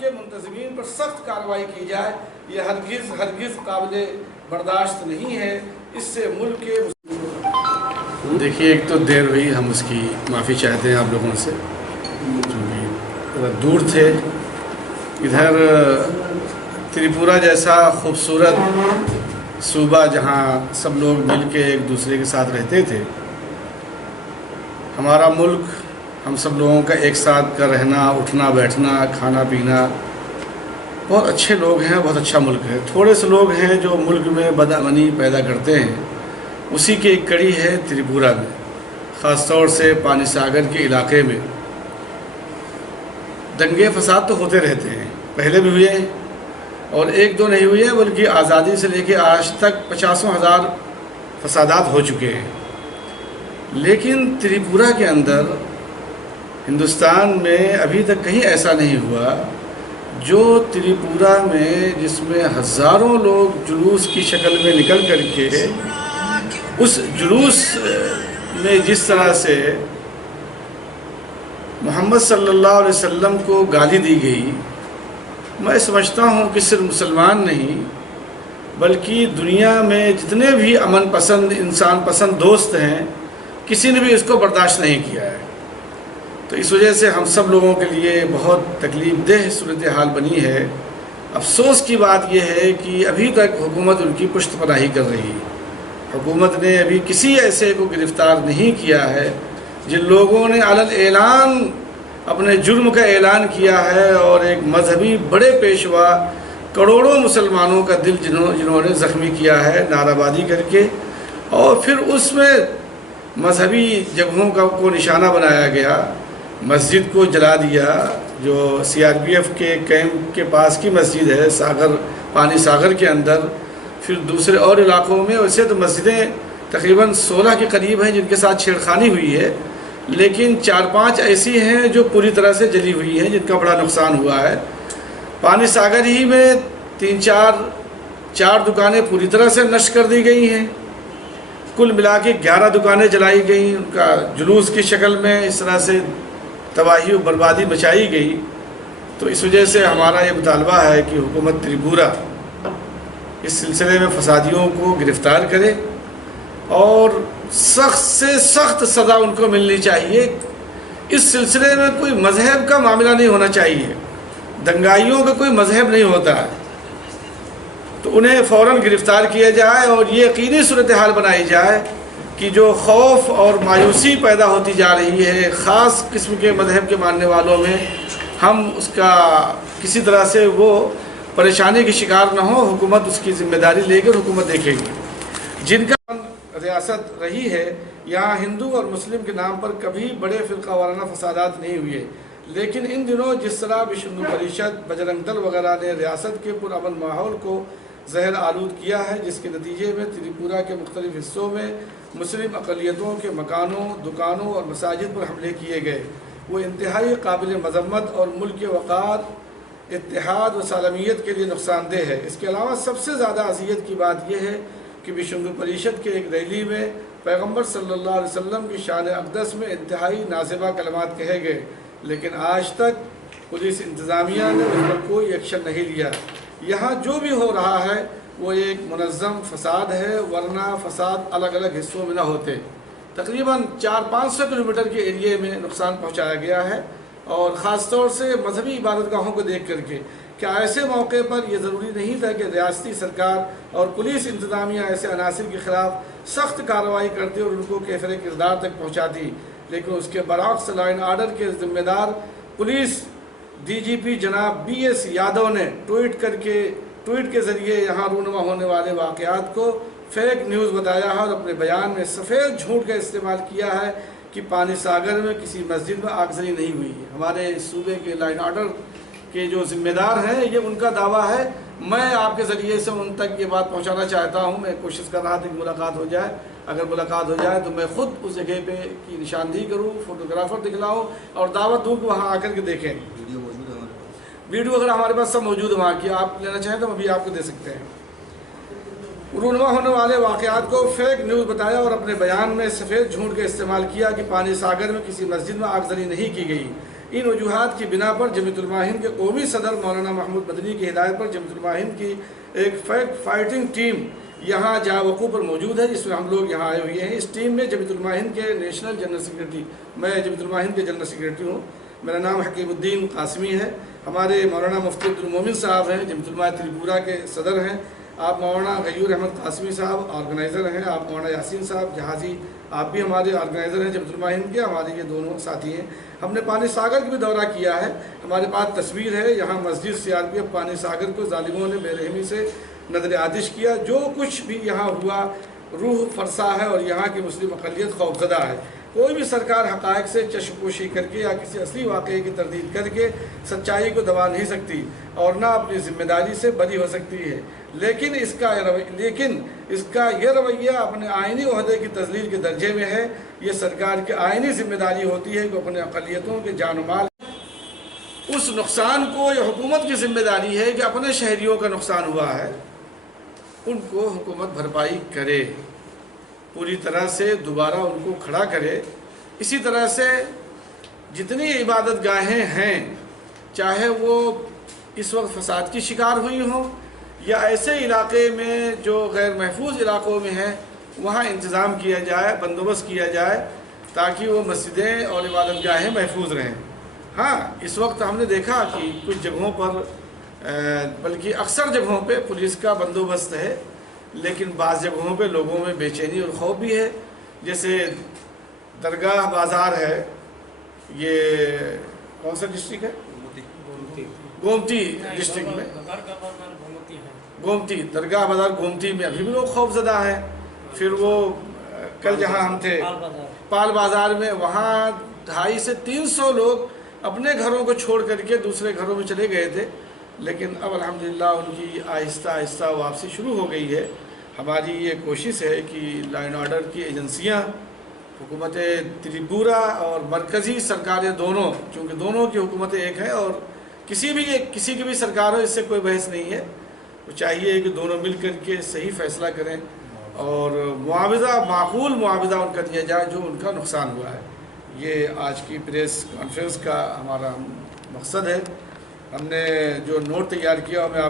کے منتظمین پر سخت کارروائی کی جائے، یہ ہرگز قابل برداشت نہیں ہے۔ اس سے ملک کے دیکھیے، ایک تو دیر ہوئی، ہم اس کی معافی چاہتے ہیں آپ لوگوں سے، کیونکہ دور تھے۔ ادھر تریپورہ جیسا خوبصورت صوبہ جہاں سب لوگ مل کے ایک دوسرے کے ساتھ رہتے تھے، ہمارا ملک، ہم سب لوگوں کا ایک ساتھ کا رہنا، اٹھنا بیٹھنا، کھانا پینا، بہت اچھے لوگ ہیں، بہت اچھا ملک ہے۔ تھوڑے سے لوگ ہیں جو ملک میں بدامنی پیدا کرتے ہیں، اسی کی ایک کڑی ہے تریپورہ میں، خاص طور سے پانی ساگر کے علاقے میں دنگے فساد تو ہوتے رہتے ہیں، پہلے بھی ہوئے ہیں اور ایک دو نہیں ہوئے ہیں، بلکہ آزادی سے لے کے آج تک 50,000 فسادات ہو چکے ہیں۔ لیکن تریپورہ کے اندر، ہندوستان میں ابھی تک کہیں ایسا نہیں ہوا جو تریپورہ میں، جس میں ہزاروں لوگ جلوس کی شکل میں نکل کر کے اس جلوس میں جس طرح سے محمد صلی اللہ علیہ وسلم کو گالی دی گئی، میں سمجھتا ہوں کہ صرف مسلمان نہیں بلکہ دنیا میں جتنے بھی امن پسند، انسان پسند دوست ہیں، کسی نے بھی اس کو برداشت نہیں کیا ہے۔ تو اس وجہ سے ہم سب لوگوں کے لیے بہت تکلیف دہ صورتحال بنی ہے۔ افسوس کی بات یہ ہے کہ ابھی تک حکومت ان کی پشت پناہی کر رہی ہے۔ حکومت نے ابھی کسی ایسے کو گرفتار نہیں کیا ہے جن لوگوں نے علل اعلان اپنے جرم کا اعلان کیا ہے، اور ایک مذہبی بڑے پیشوا، کروڑوں مسلمانوں کا دل جنہوں نے زخمی کیا ہے نعرہ بازی کر کے، اور پھر اس میں مذہبی جگہوں کو نشانہ بنایا گیا، مسجد کو جلا دیا، جو CRPF کے کیمپ کے پاس کی مسجد ہے پانی ساگر کے اندر، پھر دوسرے اور علاقوں میں۔ ویسے تو مسجدیں تقریباً 16 کے قریب ہیں جن کے ساتھ چھیڑخانی ہوئی ہے، لیکن 4-5 ایسی ہیں جو پوری طرح سے جلی ہوئی ہیں، جن کا بڑا نقصان ہوا ہے۔ پانی ساگر ہی میں 4 دکانیں پوری طرح سے نشٹ کر دی گئی ہیں، کل ملا کے 11 دکانیں جلائی گئیں، ان کا جلوس کی شکل میں اس طرح سے تباہی و بربادی مچائی گئی۔ تو اس وجہ سے ہمارا یہ مطالبہ ہے کہ حکومت تریپورہ اس سلسلے میں فسادیوں کو گرفتار کرے اور سخت سے سخت سزا ان کو ملنی چاہیے۔ اس سلسلے میں کوئی مذہب کا معاملہ نہیں ہونا چاہیے، دنگائیوں کا کوئی مذہب نہیں ہوتا ہے، تو انہیں فوراً گرفتار کیا جائے اور یہ یقینی صورتحال بنائی جائے کہ جو خوف اور مایوسی پیدا ہوتی جا رہی ہے خاص قسم کے مذہب کے ماننے والوں میں، ہم اس کا کسی طرح سے وہ پریشانی کی شکار نہ ہو۔ حکومت اس کی ذمہ داری لے کر حکومت دیکھے گی۔ جن کا ریاست رہی ہے، یہاں ہندو اور مسلم کے نام پر کبھی بڑے فرقہ وارانہ فسادات نہیں ہوئے، لیکن ان دنوں جس طرح وشو ہندو پریشد، بجرنگ دل وغیرہ نے ریاست کے پرامن ماحول کو زہر آلود کیا ہے، جس کے نتیجے میں تریپورہ کے مختلف حصوں میں مسلم اقلیتوں کے مکانوں، دکانوں اور مساجد پر حملے کیے گئے، وہ انتہائی قابل مذمت اور ملک کے وقار، اتحاد و سالمیت کے لیے نقصان دہ ہے۔ اس کے علاوہ سب سے زیادہ اذیت کی بات یہ ہے کہ وشو ہندو پریشد کے ایک ریلی میں پیغمبر صلی اللہ علیہ وسلم کی شان اقدس میں انتہائی نازیبہ کلمات کہے گئے، لیکن آج تک پولیس انتظامیہ نے اس پر کوئی ایکشن نہیں لیا۔ یہاں جو بھی ہو رہا ہے وہ ایک منظم فساد ہے، ورنہ فساد الگ الگ حصوں میں نہ ہوتے۔ تقریباً 400-500 کلومیٹر کے ایریے میں نقصان پہنچایا گیا ہے، اور خاص طور سے مذہبی عبادت گاہوں کو دیکھ کر کے۔ کیا ایسے موقع پر یہ ضروری نہیں تھا کہ ریاستی سرکار اور پولیس انتظامیہ ایسے عناصر کے خلاف سخت کارروائی کرتی اور ان کو کیفر کردار تک پہنچاتی؟ لیکن اس کے برعکس لا اینڈ آرڈر کے ذمہ دار پولیس DGP جناب BS یادو نے ٹویٹ کے ذریعے یہاں رونما ہونے والے واقعات کو فیک نیوز بتایا ہے، اور اپنے بیان میں سفید جھوٹ کا استعمال کیا ہے کہ پانی ساگر میں کسی مسجد میں آگزنی نہیں ہوئی ہے۔ ہمارے صوبے کے لا اینڈ آرڈر کے جو ذمہ دار ہیں، یہ ان کا دعویٰ ہے۔ میں آپ کے ذریعے سے ان تک یہ بات پہنچانا چاہتا ہوں۔ میں کوشش کر رہا تھا کہ ملاقات ہو جائے، اگر ملاقات ہو جائے تو میں خود اس جگہ پہ کی نشاندہی کروں، فوٹوگرافر دکھلاؤں اور دعوت دوں کہ وہاں آ کر کے دیکھیں۔ ویڈیو اگر ہمارے پاس سب موجود ہے وہاں کی، آپ لینا چاہیں تو ہم ابھی آپ کو دے سکتے ہیں۔ رونما ہونے والے واقعات کو فیک نیوز بتایا اور اپنے بیان میں سفید جھوٹ کا استعمال کیا کہ پانی ساگر میں کسی مسجد میں آگزنی نہیں کی گئی۔ ان وجوہات کی بنا پر جمعیت علماء ہند کے قومی صدر مولانا محمود مدنی کی ہدایت پر جمعیت علماء ہند کی ایک فیکٹ فائٹنگ ٹیم یہاں جا وقوع پر موجود ہے، جس میں ہم لوگ یہاں آئے ہوئے ہیں۔ اس ٹیم میں جمعیت علماء ہند کے نیشنل جنرل سیکریٹری، میں جمعیت علماء ہند کے جنرل سیکریٹری ہوں، میرا نام حکیم الدین قاسمی ہے۔ ہمارے مولانا مفتی عبدالمومن صاحب ہیں، جمعیت علماء تریپورہ کے صدر ہیں۔ آپ مولانا غیور احمد قاسمی صاحب آرگنائزر ہیں۔ آپ مولانا یاسین صاحب جہازی، آپ بھی ہمارے آرگنائزر ہیں جمعیت علماء ہند کے، ہمارے یہ دونوں ساتھی ہیں۔ ہم نے پانی ساگر کا بھی دورہ کیا ہے، ہمارے پاس تصویر ہے، یہاں مسجد CRPF پانی ساگر کو ظالموں نے بے رحمی سے نظر آتش کیا۔ جو کچھ بھی یہاں ہوا روح فرسا ہے اور یہاں کی مسلم اقلیت خوفزدہ ہے۔ کوئی بھی سرکار حقائق سے چشم پوشی کر کے یا کسی اصلی واقعے کی تردید کر کے سچائی کو دبا نہیں سکتی اور نہ اپنی ذمہ داری سے بری ہو سکتی ہے، لیکن اس کا یہ رویہ اپنے آئینی عہدے کی تذلیل کے درجے میں ہے۔ یہ سرکار کی آئینی ذمہ داری ہوتی ہے کہ اپنے اقلیتوں کے جان و مال اس نقصان کو، یہ حکومت کی ذمہ داری ہے کہ اپنے شہریوں کا نقصان ہوا ہے ان کو حکومت بھرپائی کرے، پوری طرح سے دوبارہ ان کو کھڑا کرے۔ اسی طرح سے جتنی عبادت گاہیں ہیں، چاہے وہ اس وقت فساد کی شکار ہوئی ہوں یا ایسے علاقے میں جو غیر محفوظ علاقوں میں ہیں، وہاں انتظام کیا جائے، بندوبست کیا جائے تاکہ وہ مسجدیں اور عبادت گاہیں محفوظ رہیں۔ ہاں، اس وقت ہم نے دیکھا کہ کچھ جگہوں پر بلکہ اکثر جگہوں پہ پولیس کا بندوبست ہے، لیکن بعض جگہوں پہ لوگوں میں بے چینی اور خوف بھی ہے۔ جیسے درگاہ بازار ہے، یہ کون سا ڈسٹرکٹ ہے؟ گومتی ڈسٹرکٹ میں، گومتی درگاہ بازار گومتی میں ابھی بھی لوگ خوف زدہ ہیں۔ پھر وہ کل جہاں ہم تھے پال بازار میں، وہاں 250 سے 300 لوگ اپنے گھروں کو چھوڑ کر کے دوسرے گھروں میں چلے گئے تھے، لیکن اب الحمدللہ ان کی آہستہ آہستہ واپسی شروع ہو گئی ہے۔ ہماری یہ کوشش ہے کہ لا اینڈ آرڈر کی ایجنسیاں، حکومت تریپورہ اور مرکزی سرکاریں دونوں، چونکہ دونوں کی حکومتیں ایک ہیں اور کسی کی بھی سرکار ہو، اس سے کوئی بحث نہیں ہے، وہ چاہیے کہ دونوں مل کر کے صحیح فیصلہ کریں اور معاوضہ، معقول معاوضہ ان کا دیا جائے جو ان کا نقصان ہوا ہے۔ یہ آج کی پریس کانفرنس کا ہمارا مقصد ہے۔ ہم نے جو نوٹ تیار کیا میں آپ